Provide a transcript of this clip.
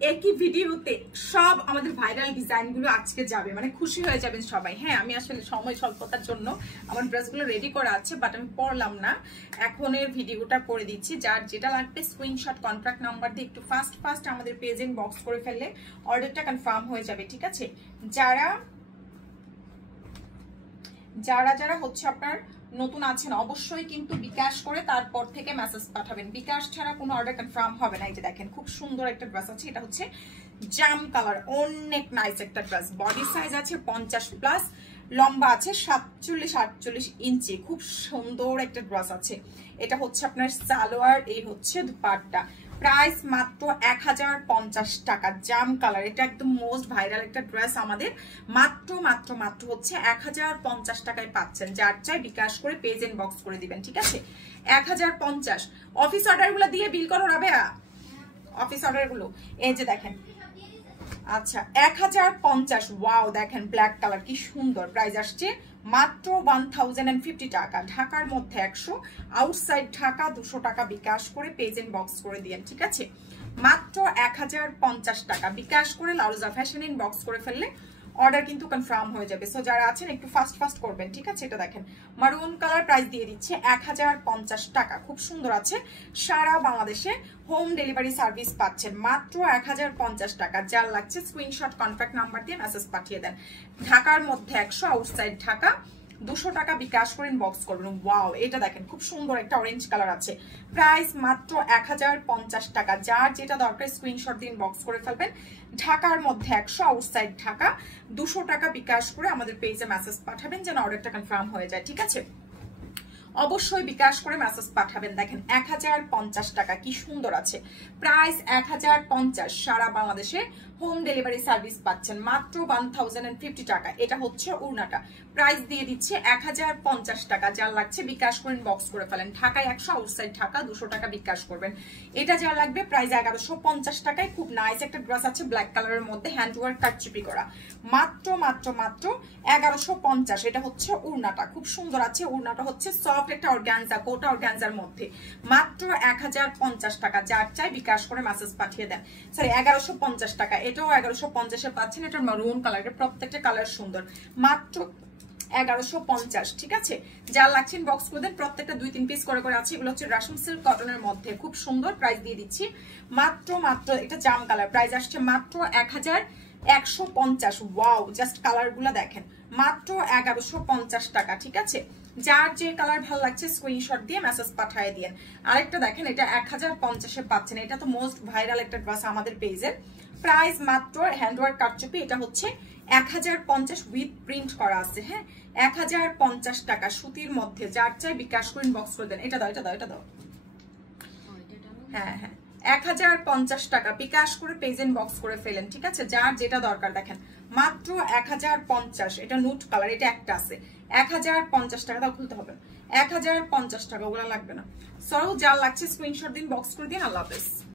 একই ভিডিওতে সব আমাদের ভাইরাল ডিজাইনগুলো আজকে যাবে, মানে খুশি হয়ে যাবেন সবাই। হ্যাঁ, আমি আসলে সময় স্বল্পতার জন্য আমার ড্রেসগুলো রেডি করা আছে, বাট আমি পরলাম না, এখন এর ভিডিওটা করে দিচ্ছি। যার যেটা লাগবে স্ক্রিনশট কন্ট্রাক্ট নাম্বার দিয়ে একটু ফাস্ট আমাদের পেজ ইনবক্স করে ফেললে অর্ডারটা কনফার্ম হয়ে যাবে, ঠিক আছে? যারা যারা যারা হচ্ছে আপনার নতুন আছেন অবশ্যই কিন্তু বিকাশ করে তারপর থেকে মেসেজ পাঠাবেন, বিকাশ ছাড়া কোনো অর্ডার কনফার্ম হবে না। এই যে দেখেন খুব সুন্দর একটা ড্রেস আছে, এটা হচ্ছে জাম কালার, অনেক নাইস একটা ড্রেস। বডি সাইজ আছে 50+, লম্বা আছে 47-48 ইঞ্চি, খুব সুন্দর একটা ড্রেস আছে। এটা হচ্ছে আপনার সালোয়ার, এই হচ্ছে দুপাট্টা। প্রাইস মাত্র 1050 টাকা, জাম কালার। এটা একদম মোস্ট ভাইরাল একটা ড্রেস আমাদের, মাত্র হচ্ছে 1050 টাকায় পাচ্ছেন। যার চাই বিকাশ করে পেজ ইনবক্স করে দিবেন, ঠিক আছে? 1050। অফিস অর্ডার গুলো দিয়ে বিল করো রাবেয়া, অফিস অর্ডার গুলো। এই যে দেখেন, আচ্ছা 1050। ওয়াও, দেখেন ব্ল্যাক কালার কি সুন্দর। প্রাইস আসছে মাত্র 1050 টাকা। ঢাকার মধ্যে 100, আউটসাইড ঢাকা 200 টাকা বিকাশ করে পেজ ইনবক্স করে দিয়েন, ঠিক আছে? মাত্র 1050 টাকা বিকাশ করে লারুজা ফ্যাশন ইনবক্স করে ফেললে অর্ডার কিন্তু কনফার্ম হয়ে যাবে। সো যারা আছেন একটু ফাস্ট করবেন, ঠিক আছে? এটা দেখেন মারুন কালার, প্রাইস দিয়ে দিচ্ছে 1050 টাকা। খুব সুন্দর আছে, সারা বাংলাদেশে হোম ডেলিভারি সার্ভিস পাচ্ছেন মাত্র 1050 টাকা। যার লাগছে স্ক্রিনশট কন্ট্যাক্ট নাম্বার দিয়ে মেসেজ পাঠিয়ে দেন। ঢাকার মধ্যে 100, আউটসাইড ঢাকা 200 টাকা বিকাশ করে ইনবক্স করবেন। ওয়াও, এটা দেখেন খুব সুন্দর একটা অরেঞ্জ কালার আছে। প্রাইস মাত্র 1050 টাকা। যার যেটা দরকার স্ক্রিনশট দিয়ে ইনবক্স করে ফেলবেন। ঢাকার মধ্যে 100, আউটসাইড ঢাকা 200 টাকা বিকাশ করে আমাদের পেজে মেসেজ পাঠাবেন যেন অর্ডারটা কনফার্ম হয়ে যায়, ঠিক আছে? অবশ্যই বিকাশ করে মেসেজ পাঠাবেন। দেখেন 1050 টাকা, কি সুন্দর আছে। প্রাইস 1050, সারা বাংলাদেশে হোম ডেলিভারি সার্ভিস পাচ্ছেন মাত্র 1050 টাকা। এটা হচ্ছে ওড়নাটা, প্রাইস দিয়ে দিচ্ছে 1050 টাকা। যার লাগছে বিকাশ করে ইনবক্স করে ফেলেন। ঢাকায় 100, আউটসাইড ঢাকা 200 টাকা বিকাশ করবেন। এটা যার লাগবে প্রাইস 1150 টাকায়। খুব নাইস একটা ড্রেস আছে ব্ল্যাক কালারের মধ্যে, হ্যান্ডওয়ার্ক কাটচুপি করা, মাত্র 1150। এটা হচ্ছে ওড়নাটা, খুব সুন্দর আছে। ওড়নাটা হচ্ছে সফট একটা অর্গানজা, কোটা অর্গানজার মধ্যে, মাত্র 1050 টাকা। যার চাই বিকাশ করে মেসেজ পাঠিয়ে দেন। সরি 1150 টাকা। এটাও 1150-এ পাচ্ছেন। এটা মারুন কালার, প্রত্যেকটা কালার সুন্দর, মাত্র 1150, ঠিক আছে? যার লাগছে বক্স করে দেন। প্রত্যেকটা 2-3 পিস করে আছে। এগুলো হচ্ছে রাশম সিল্ক কটনের মধ্যে, খুব সুন্দর। প্রাইস দিয়ে দিচ্ছি মাত্র এটা জাম কালার, প্রাইস আসছে মাত্র 1150। ওয়াও, জাস্ট কালার গুলা দেখেন, মাত্র 1150 টাকা, ঠিক আছে? যার যে কালার ভালো লাগছে স্ক্রিনশট দিয়ে মেসেজ পাঠিয়ে দিয়েন। আরেকটা দেখেন, এটা 1050-এ পাচ্ছেন। এটা তো মোস্ট ভাইরাল একটা ড্রেস আমাদের পেজের। প্রাইস মাত্র হ্যান্ডওয়ার্ক কাটচুপি, এটা হচ্ছে 1050 উইথ প্রিন্ট করা আছে। হ্যাঁ, 1050 টাকা সুতির মধ্যে। যার চাই বিকাশ করে ইনবক্স করে দেন। এটা দাও, এটা দাও, এটা দাও। হ্যাঁ 1050 টাকা বিকাশ করে পেজ ইনবক্স করে ফেলেন, ঠিক আছে? যার যেটা দরকার দেখেন, মাত্র 1050। এটা নুট কালার, এটা একটা আছে 1050 টাকা। দাও, খুলতে হবে। 1050 টাকা, ওগুলো লাগবে না। সো যার লাগছে স্ক্রিনশট দিন, বক্স করে দিন। আল্লাহ হাফেজ।